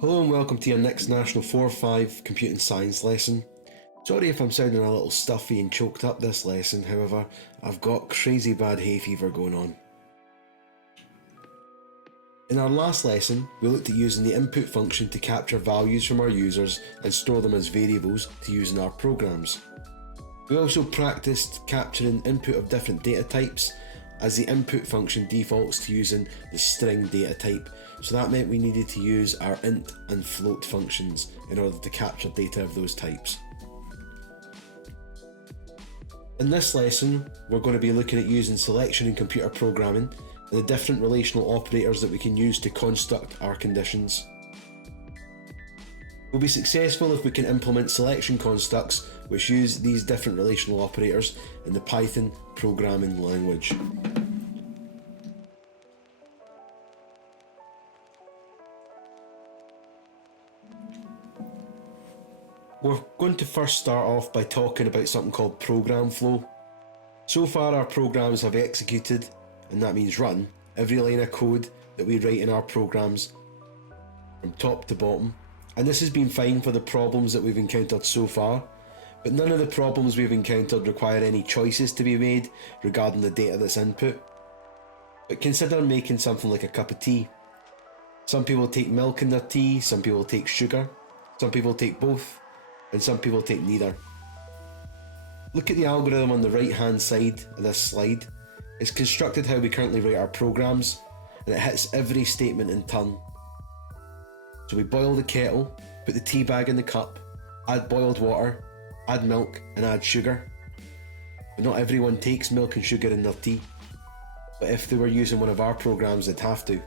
Hello and welcome to your next National 4-5 Computing Science lesson. Sorry if I'm sounding a little stuffy and choked up this lesson, however, I've got crazy bad hay fever going on. In our last lesson, we looked at using the input function to capture values from our users and store them as variables to use in our programs. We also practiced capturing input of different data types, as the input function defaults to using the string data type, so that meant we needed to use our int and float functions in order to capture data of those types. In this lesson, we're going to be looking at using selection in computer programming and the different relational operators that we can use to construct our conditions. We'll be successful if we can implement selection constructs which use these different relational operators in the Python programming language. We're going to first start off by talking about something called program flow. So far our programs have executed, and that means run, every line of code that we write in our programs from top to bottom. And this has been fine for the problems that we've encountered so far, but none of the problems we've encountered require any choices to be made regarding the data that's input. But consider making something like a cup of tea. Some people take milk in their tea, some people take sugar, some people take both, and some people take neither. Look at the algorithm on the right hand side of this slide. It's constructed how we currently write our programs, and it hits every statement in turn. So we boil the kettle, put the tea bag in the cup, add boiled water, add milk and add sugar. But not everyone takes milk and sugar in their tea. But if they were using one of our programs, they'd have to.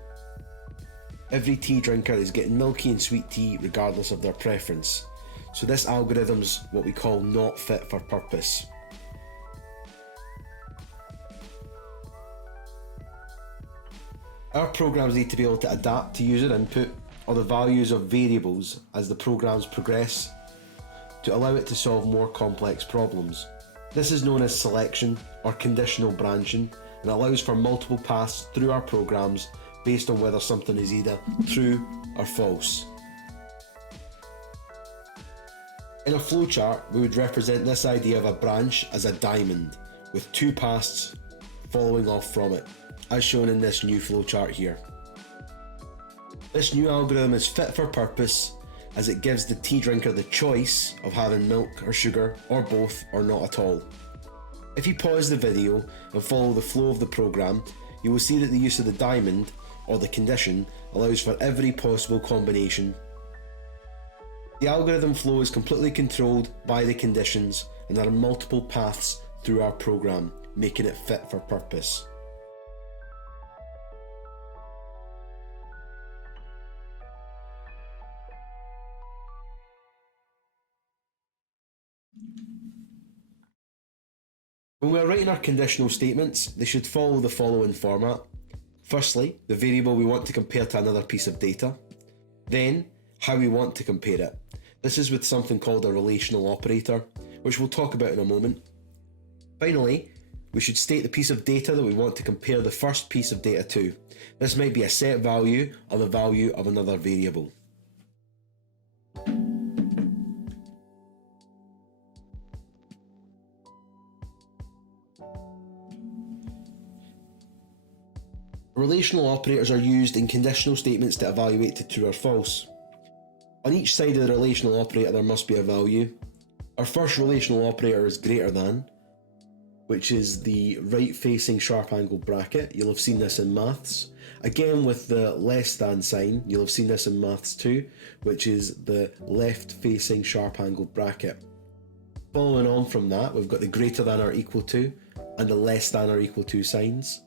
Every tea drinker is getting milky and sweet tea regardless of their preference. So this algorithm's what we call not fit for purpose. Our programs need to be able to adapt to user input or the values of variables as the programs progress to allow it to solve more complex problems. This is known as selection or conditional branching and allows for multiple paths through our programs based on whether something is either true or false. In a flowchart, we would represent this idea of a branch as a diamond with two paths following off from it, as shown in this new flowchart here. This new algorithm is fit for purpose as it gives the tea drinker the choice of having milk or sugar or both or not at all. If you pause the video and follow the flow of the program, you will see that the use of the diamond or the condition allows for every possible combination. The algorithm flow is completely controlled by the conditions and there are multiple paths through our program, making it fit for purpose. When we are writing our conditional statements, they should follow the following format. Firstly, the variable we want to compare to another piece of data. Then, how we want to compare it. This is with something called a relational operator, which we'll talk about in a moment. Finally, we should state the piece of data that we want to compare the first piece of data to. This might be a set value or the value of another variable. Relational operators are used in conditional statements to evaluate to true or false. On each side of the relational operator there must be a value. Our first relational operator is greater than, which is the right facing sharp angle bracket. You'll have seen this in maths. Again with the less than sign, you'll have seen this in maths too, which is the left facing sharp angle bracket. Following on from that, we've got the greater than or equal to and the less than or equal to signs,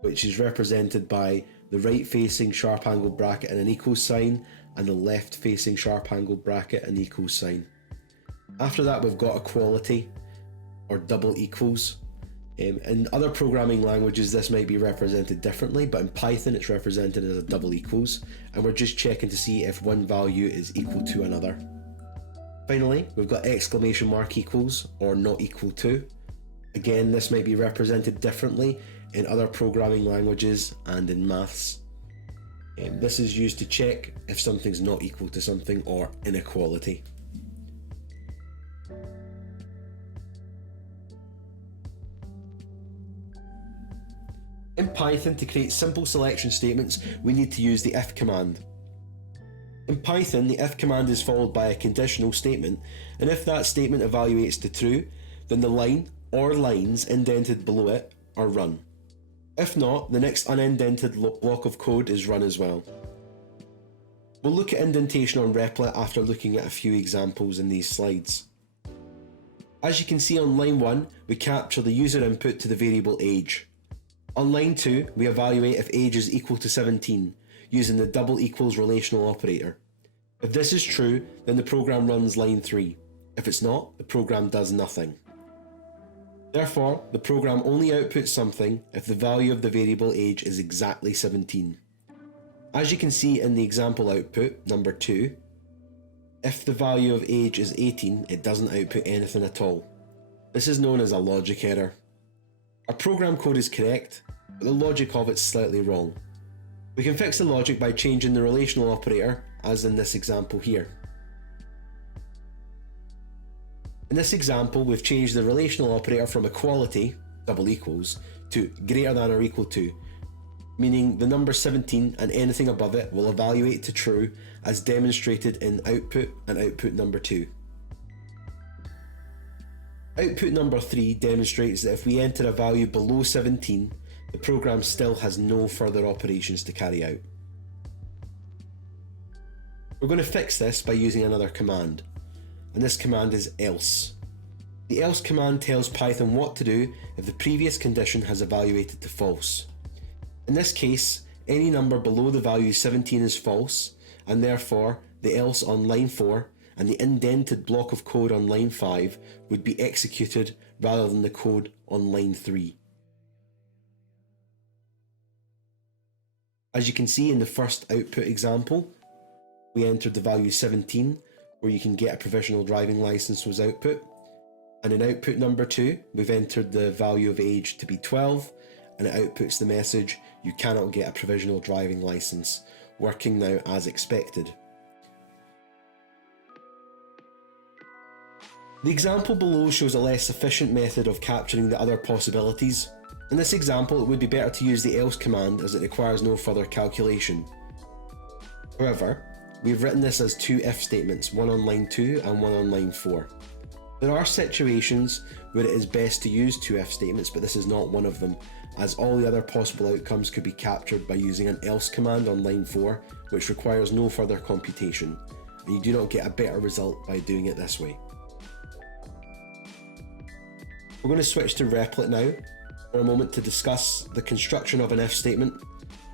which is represented by the right facing sharp angle bracket and an equals sign and the left facing sharp angle bracket and equals sign. After that we've got equality or double equals. In other programming languages this might be represented differently, but in Python it's represented as a double equals, and we're just checking to see if one value is equal to another. Finally, we've got exclamation mark equals or not equal to. Again, this might be represented differently in other programming languages and in maths. This is used to check if something's not equal to something or inequality. In Python, to create simple selection statements, we need to use the if command. In Python, the if command is followed by a conditional statement, and if that statement evaluates to true, then the line or lines indented below it are run. If not, the next unindented block of code is run as well. We'll look at indentation on Replit after looking at a few examples in these slides. As you can see on line 1, we capture the user input to the variable age. On line 2, we evaluate if age is equal to 17, using the double equals relational operator. If this is true, then the program runs line 3. If it's not, the program does nothing. Therefore, the program only outputs something if the value of the variable age is exactly 17. As you can see in the example output, number 2, if the value of age is 18, it doesn't output anything at all. This is known as a logic error. Our program code is correct, but the logic of it's slightly wrong. We can fix the logic by changing the relational operator, as in this example here. In this example, we've changed the relational operator from equality, double equals, to greater than or equal to, meaning the number 17 and anything above it will evaluate to true as demonstrated in output and output number 2. Output number 3 demonstrates that if we enter a value below 17, the program still has no further operations to carry out. We're going to fix this by using another command, and this command is else. The else command tells Python what to do if the previous condition has evaluated to false. In this case, any number below the value 17 is false, and therefore the else on line 4 and the indented block of code on line 5 would be executed rather than the code on line 3. As you can see in the first output example, we entered the value 17, where you can get a provisional driving license was output. And in output number 2, we've entered the value of age to be 12, and it outputs the message, you cannot get a provisional driving license, working now as expected. The example below shows a less efficient method of capturing the other possibilities. In this example, it would be better to use the else command as it requires no further calculation. However, we've written this as 2 if statements, one on line 2 and one on line 4. There are situations where it is best to use 2 if statements, but this is not one of them, as all the other possible outcomes could be captured by using an else command on line 4, which requires no further computation, and you do not get a better result by doing it this way. We're going to switch to Replit now for a moment to discuss the construction of an if statement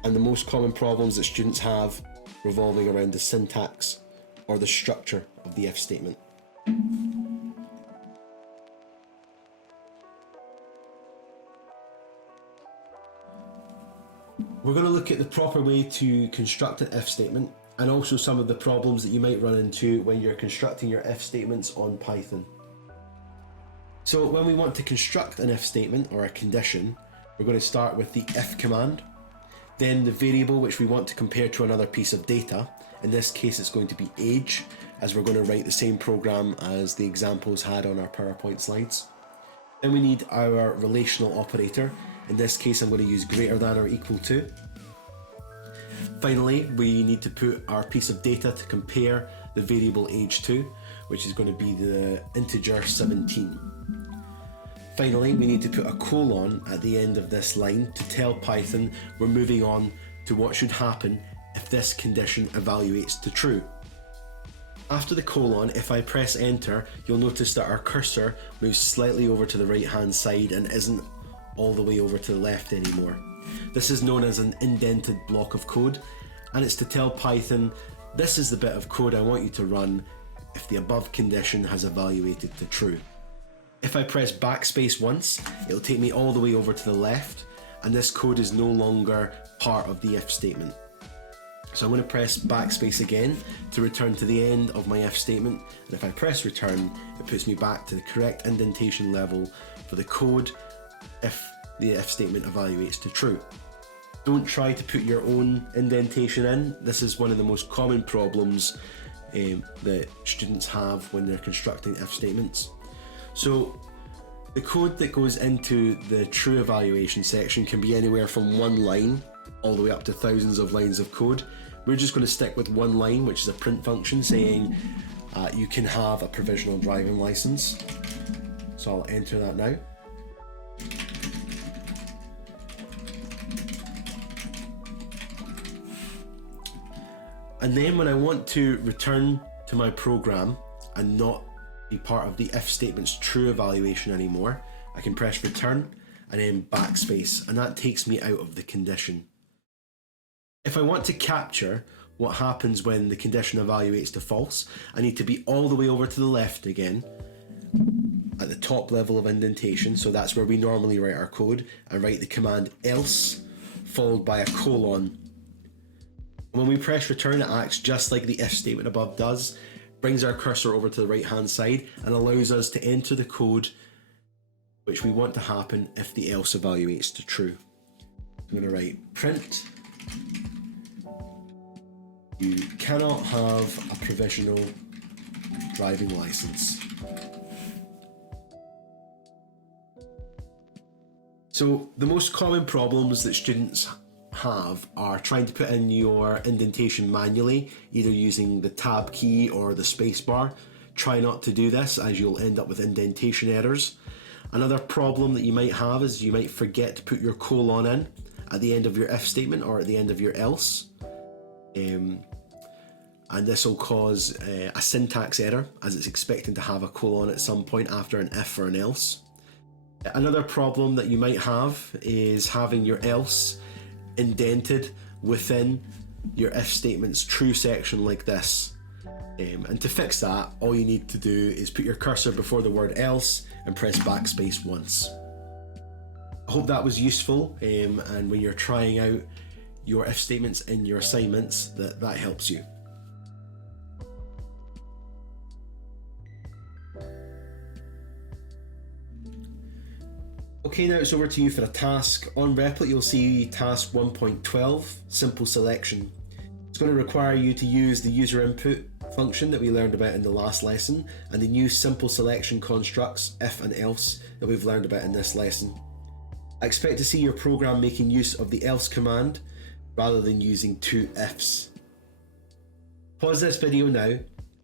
and the most common problems that students have revolving around the syntax or the structure of the if statement. We're going to look at the proper way to construct an if statement and also some of the problems that you might run into when you're constructing your if statements on Python. So when we want to construct an if statement or a condition, we're going to start with the if command, then the variable which we want to compare to another piece of data. In this case it's going to be age, as we're going to write the same program as the examples had on our PowerPoint slides. Then we need our relational operator. In this case I'm going to use greater than or equal to. Finally, we need to put our piece of data to compare the variable age to, which is going to be the integer 17. Finally, we need to put a colon at the end of this line to tell Python we're moving on to what should happen if this condition evaluates to true. After the colon, if I press enter, you'll notice that our cursor moves slightly over to the right hand side and isn't all the way over to the left anymore. This is known as an indented block of code, and it's to tell Python this is the bit of code I want you to run if the above condition has evaluated to true. If I press backspace once, it'll take me all the way over to the left, and this code is no longer part of the if statement. So I'm going to press backspace again to return to the end of my if statement, and if I press return, it puts me back to the correct indentation level for the code if the if statement evaluates to true. Don't try to put your own indentation in. This is one of the most common problems that students have when they're constructing if statements. So the code that goes into the true evaluation section can be anywhere from one line all the way up to thousands of lines of code. We're just going to stick with one line, which is a print function saying you can have a provisional driving license. So I'll enter that now. And then when I want to return to my program and not be part of the if statement's true evaluation anymore, I can press return and then backspace, and that takes me out of the condition. If I want to capture what happens when the condition evaluates to false, I need to be all the way over to the left again at the top level of indentation, so that's where we normally write our code, and write the command else followed by a colon. When we press return, it acts just like the if statement above does, brings our cursor over to the right hand side and allows us to enter the code which we want to happen if the else evaluates to true. I'm going to write print, you cannot have a provisional driving license. So the most common problems that students have are trying to put in your indentation manually, either using the tab key or the space bar. Try not to do this, as you'll end up with indentation errors. Another problem that you might have is you might forget to put your colon in at the end of your if statement or at the end of your else. And this will cause a syntax error, as it's expecting to have a colon at some point after an if or an else. Another problem that you might have is having your else indented within your if statement's true section like this. And to fix that, all you need to do is put your cursor before the word else and press backspace once. I hope that was useful, and when you're trying out your if statements in your assignments, that helps you. Okay, now it's over to you for a task. On Replit, you'll see task 1.12, simple selection. It's going to require you to use the user input function that we learned about in the last lesson and the new simple selection constructs, if and else, that we've learned about in this lesson. I expect to see your program making use of the else command rather than using two ifs. Pause this video now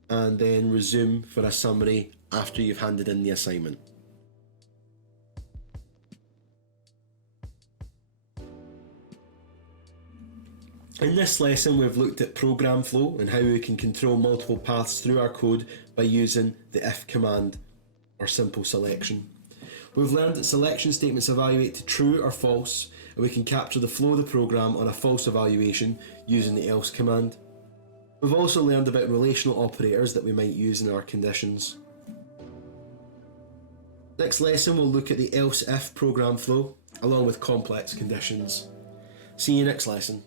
and then resume for a summary after you've handed in the assignment. In this lesson, we've looked at program flow and how we can control multiple paths through our code by using the if command or simple selection. We've learned that selection statements evaluate to true or false, and we can capture the flow of the program on a false evaluation using the else command. We've also learned about relational operators that we might use in our conditions. Next lesson, we'll look at the else if program flow along with complex conditions. See you next lesson.